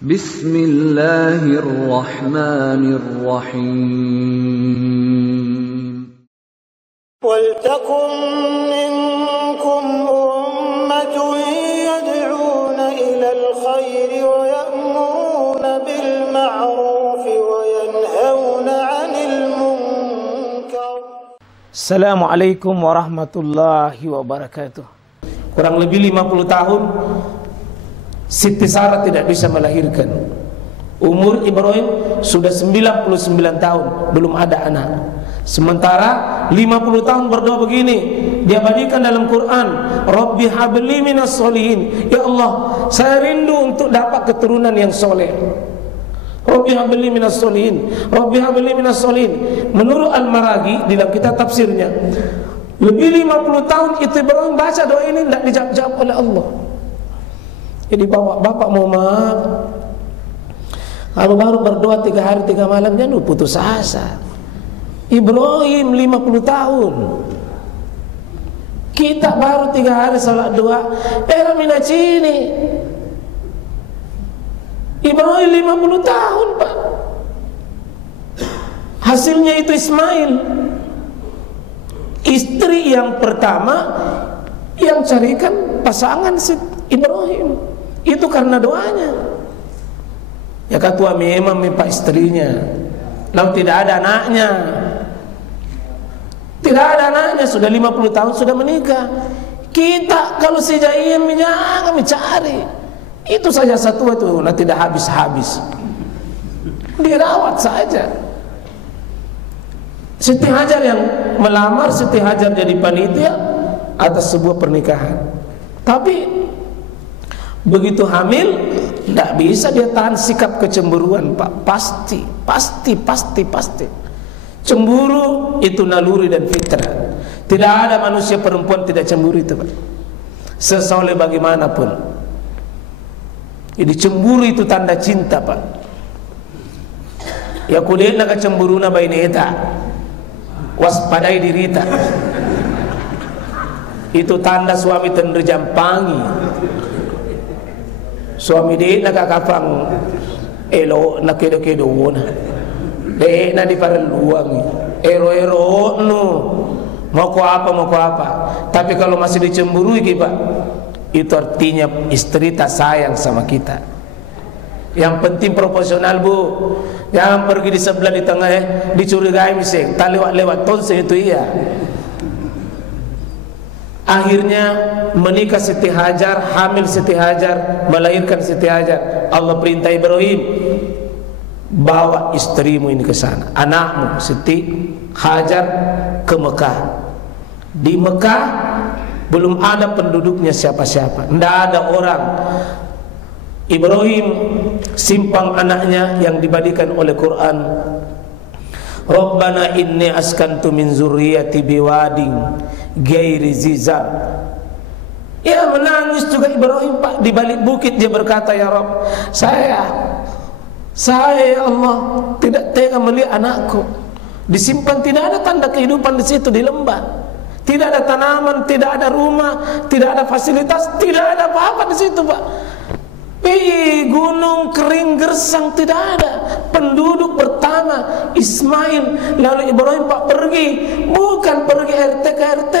Bismillahirrahmanirrahim. Waltakum minkum ummatun yad'una ilal khairi wa ya'muruna bil ma'ruf wa yanhauna 'anil munkar. Assalamualaikum warahmatullahi wabarakatuh. Kurang lebih 50 tahun Siti Sarah tidak bisa melahirkan. Umur Ibrahim sudah 99 tahun, belum ada anak. Sementara 50 tahun berdoa begini, diabadikan dalam Quran, Rabbi habli minas solihin. Ya Allah, saya rindu untuk dapat keturunan yang soleh. Rabbi habli minas solihin, Rabbi habli minas solihin. Menurut Al-Maraghi di dalam kitab tafsirnya, lebih 50 tahun itu Ibrahim baca doa ini tidak dijawab oleh Allah. Jadi bapak mau maaf, kalau baru berdoa 3 hari 3 malam jangan putus asa. Ibrahim 50 tahun, kita baru 3 hari salat doa era minacini. Ibrahim 50 tahun Pak, hasilnya itu Ismail. Istri yang pertama yang carikan pasangan Ibrahim itu karena doanya. Ya ketua memang pak istrinya, lalu tidak ada anaknya. Tidak ada anaknya, sudah 50 tahun sudah menikah. Kita kalau sejainya kami cari. Itu saja satu itu, nah tidak habis-habis. Dirawat saja. Siti Hajar yang melamar, Siti Hajar jadi panitia atas sebuah pernikahan. Tapi begitu hamil, tidak bisa dia tahan sikap kecemburuan Pak. Pasti. Cemburu itu naluri dan fitrah. Tidak ada manusia perempuan tidak cemburu itu Pak, sesoleh bagaimanapun. Jadi cemburu itu tanda cinta Pak. Ya kulihat nak cemburu na baineta, waspadai dirita. Itu tanda suami tenderjampangi. Suami dia nakakapang elo nakedo-kedo na de na di paraluang ero no mau apa. Tapi kalau masih dicemburui Pak, itu artinya istri tak sayang sama kita. Yang penting proporsional Bu, jangan pergi di sebelah di tengah dicurigai miseng tak lewat tonse itu iya. Akhirnya menikah Siti Hajar, hamil Siti Hajar, melahirkan Siti Hajar. Allah perintah Ibrahim, bawa istrimu ini ke sana, anakmu Siti Hajar ke Mekah. Di Mekah belum ada penduduknya siapa-siapa, tidak ada orang. Ibrahim simpang anaknya yang dibadikan oleh Quran. Rabbana inni askantu min zurriyati biwadin ghairi zizar. Ya menangis juga Ibrahim Pak, di balik bukit dia berkata, ya Rabb, saya ya Allah tidak tega melihat anakku disimpan, tidak ada tanda kehidupan di situ, di lembah. Tidak ada tanaman, tidak ada rumah, tidak ada fasilitas, tidak ada apa-apa di situ Pak. Gunung kering gersang, tidak ada. Penduduk pertama Ismail, lalu Ibrahim Pak pergi, bukan pergi RT ke RT,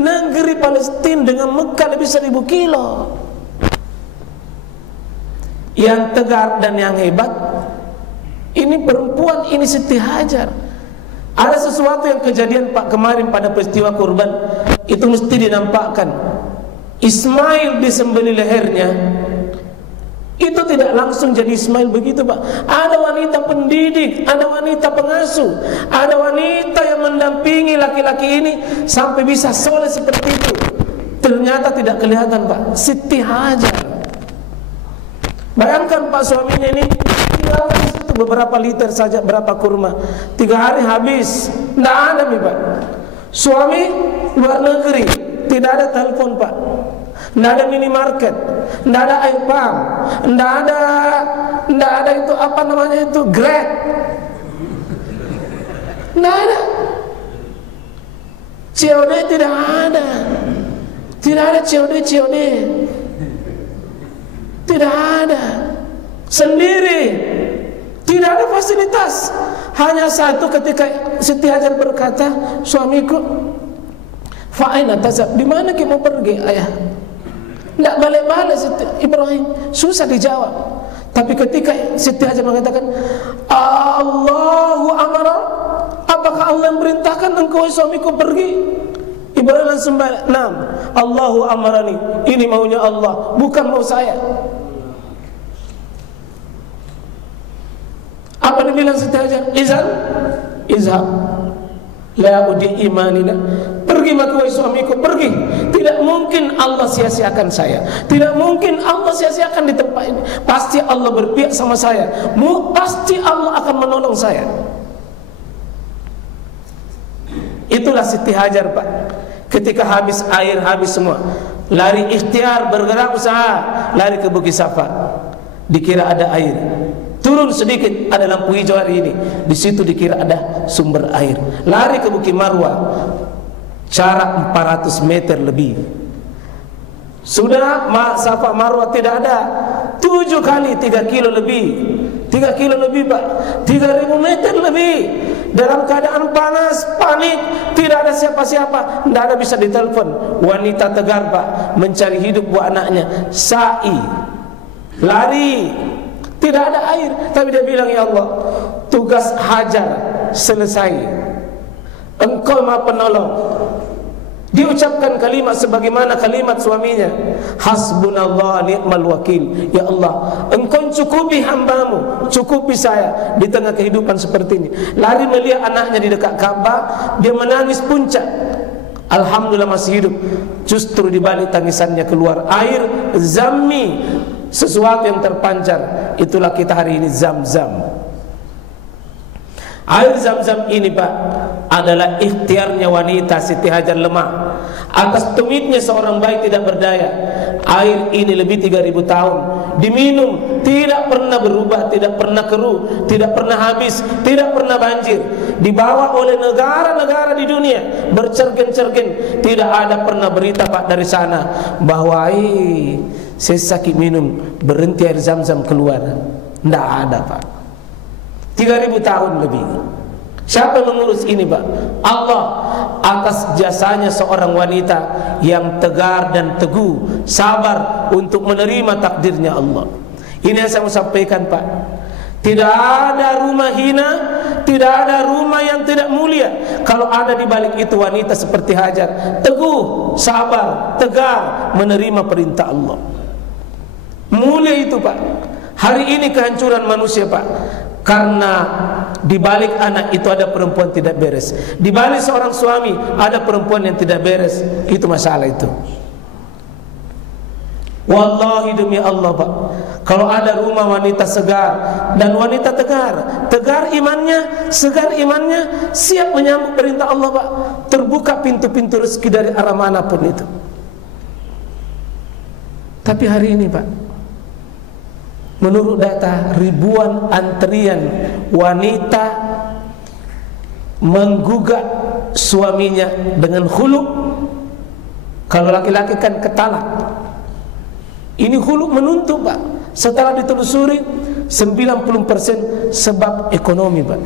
negeri Palestina dengan Mekah lebih 1000 kilo. Yang tegar dan yang hebat ini perempuan, ini Siti Hajar. Ada sesuatu yang kejadian Pak kemarin pada peristiwa kurban itu mesti dinampakkan. Ismail disembelih lehernya, itu tidak langsung jadi Ismail begitu Pak. Ada wanita pendidik, ada wanita pengasuh, ada wanita yang mendampingi laki-laki ini sampai bisa soleh seperti itu. Ternyata tidak kelihatan Pak, Siti Hajar. Bayangkan Pak, suaminya ini tinggalkan di situ beberapa liter saja, berapa kurma, 3 hari habis, tidak ada nih Pak. Suami luar negeri, tidak ada telepon Pak, tidak ada minimarket, tidak ada air pump, tidak ada itu apa namanya itu Grab, tidak ada. COD tidak ada, tidak ada COD, tidak ada. sendiri, tidak ada fasilitas. Hanya satu, ketika Siti Hajar berkata, suamiku, fa'aina tazhab, di mana kamu pergi ayah? Tidak balik-balik Siti Ibrahim, susah dijawab. Tapi ketika Siti Hajar mengatakan, Allahu amara, apakah Allah memerintahkan engkau suamiku pergi? Ibrahim langsung balik, "Naam, Allahu amarani." Ini maunya Allah, bukan mau saya. Apa dibilang Siti Hajar? Izhab la udi imanina. Pergi wahai suamiku, pergi. Tidak mungkin Allah sia-siakan saya. Tidak mungkin Allah sia-siakan di tempat ini. Pasti Allah berpihak sama saya. Pasti Allah akan menolong saya. Itulah Siti Hajar, Pak. Ketika habis air, habis semua, lari ikhtiar, bergerak usaha, lari ke Bukit Safa. Dikira ada air. Turun sedikit, ada lampu hijau hari ini. Di situ dikira ada sumber air. Lari ke Bukit Marwah, jarak 400 meter lebih. Sudah Safa Marwah tidak ada. 7 kali 3 kilo lebih. 3 kilo lebih, Pak. 3.000 meter lebih. Dalam keadaan panas, panik, tidak ada siapa-siapa, tidak ada bisa ditelepon. Wanita tegar, Pak, mencari hidup buat anaknya. Sa'i, lari, tidak ada air. Tapi dia bilang, ya Allah, tugas Hajar selesai, Engkau Maha Penolong. Diucapkan kalimat sebagaimana kalimat suaminya, hasbunallah ni'mal wakil. Ya Allah, Engkau cukupi hambamu, cukupi saya di tengah kehidupan seperti ini. Lari melihat anaknya di dekat Ka'bah, dia menangis puncak. Alhamdulillah masih hidup. Justru di balik tangisannya keluar air zammi, sesuatu yang terpancar. Itulah kita hari ini, Zam-Zam. Air Zam-Zam ini, Pak, adalah ikhtiarnya wanita Siti Hajar lemah atas tumitnya seorang bayi tidak berdaya. Air ini lebih 3.000 tahun diminum, tidak pernah berubah, tidak pernah keruh, tidak pernah habis, tidak pernah banjir. Dibawa oleh negara-negara di dunia bercergen-cergen. Tidak ada pernah berita, Pak, dari sana bahwa sesak minum berhenti air Zam-Zam keluar. Tidak ada, Pak. 3.000 tahun lebih. Siapa yang mengurus ini, Pak? Allah, atas jasanya seorang wanita yang tegar dan teguh, sabar untuk menerima takdirnya Allah. Ini yang saya mau sampaikan, Pak. Tidak ada rumah hina, tidak ada rumah yang tidak mulia kalau ada di balik itu wanita seperti Hajar, teguh, sabar, tegar menerima perintah Allah. Mulia itu, Pak. Hari ini kehancuran manusia, Pak, karena di balik anak itu ada perempuan tidak beres. Di balik seorang suami ada perempuan yang tidak beres. Itu masalah itu. Wallahi demi Allah, Pak, kalau ada rumah wanita segar dan wanita tegar imannya, segar imannya, siap menyambut perintah Allah, Pak, terbuka pintu-pintu rezeki dari arah manapun itu. Tapi hari ini, Pak, menurut data, ribuan antrian wanita menggugat suaminya dengan khulu. Kalau laki-laki kan ketalak. Ini khulu menuntut, Pak. Setelah ditelusuri, 90% sebab ekonomi, Pak.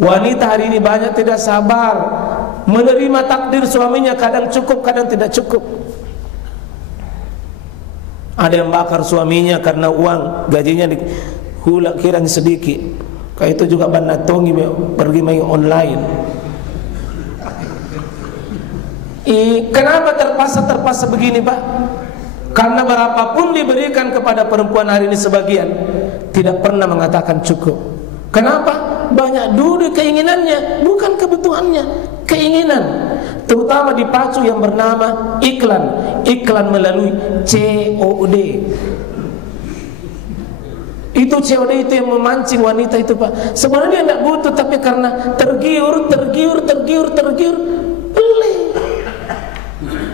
Wanita hari ini banyak tidak sabar menerima takdir suaminya, kadang cukup, kadang tidak cukup. Ada yang bakar suaminya karena uang, gajinya dihulak kiranya sedikit. Kayak itu juga banatongi pergi main online. Kenapa terpaksa begini, Pak? Karena berapapun diberikan kepada perempuan hari ini sebagian tidak pernah mengatakan cukup. Kenapa? Banyak dulu keinginannya, bukan kebutuhannya, keinginan. Terutama dipacu yang bernama iklan melalui COD. Itu COD itu yang memancing wanita itu, Pak. Sebenarnya tidak butuh, tapi karena tergiur, beli.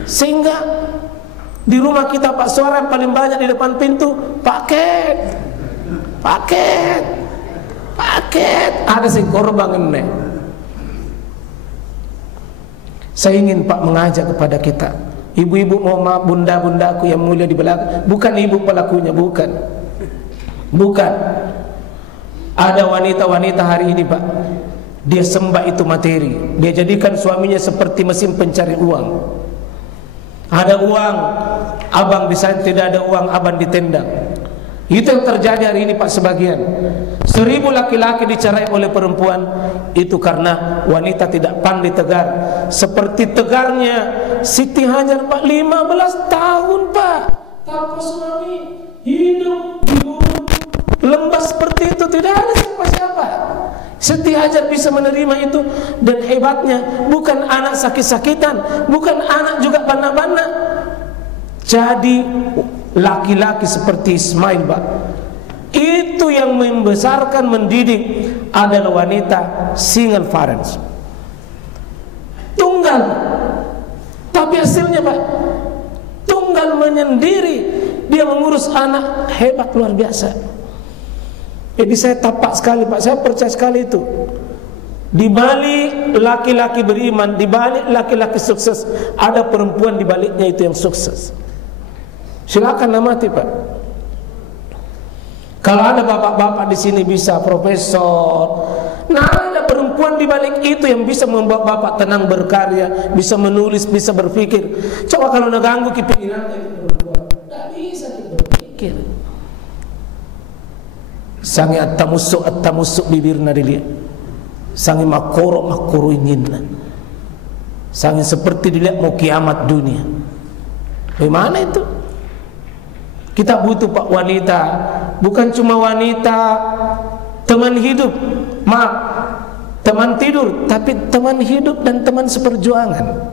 Sehingga di rumah kita, Pak, suara yang paling banyak di depan pintu paket. Ada si korban ini. Saya ingin, Pak, mengajak kepada kita, ibu-ibu, bunda-bundaku yang mulia di belakang, bukan ibu pelakunya, bukan. Bukan. Ada wanita-wanita hari ini Pak, dia sembah itu materi, dia jadikan suaminya seperti mesin pencari uang. Ada uang, abang di sana, tidak ada uang, abang ditendang. Itu yang terjadi hari ini Pak sebagian. 1000 laki-laki dicerai oleh perempuan, itu karena wanita tidak pandai tegar. Seperti tegarnya Siti Hajar Pak, 15 tahun Pak, tanpa suami, hidup di bumi lembah seperti itu, tidak ada siapa-siapa. Siti Hajar bisa menerima itu, dan hebatnya bukan anak sakit-sakitan, bukan anak juga bana-bana. Jadi laki-laki seperti Ismail Pak, itu yang membesarkan, mendidik adalah wanita single parents, tunggal. Tapi hasilnya Pak, tunggal menyendiri, dia mengurus anak, hebat luar biasa. Jadi saya tapak sekali Pak, saya percaya sekali itu. Di balik laki-laki beriman, di balik laki-laki sukses, ada perempuan di baliknya itu yang sukses. Silakan amati Pak. Kalau ada bapak-bapak di sini bisa profesor, nah ada perempuan di balik itu yang bisa membuat bapak tenang berkarya, bisa menulis, bisa berpikir. Coba kalau ngeganggu kepikiran itu perempuan, tidak bisa berpikir. Sangi at-tamusuk bibirna dilihat, sangi makoro inginna, sangi seperti dilihat mau kiamat dunia. Bagaimana itu? Kita butuh Pak wanita, bukan cuma wanita teman hidup, maaf, teman tidur, tapi teman hidup dan teman seperjuangan.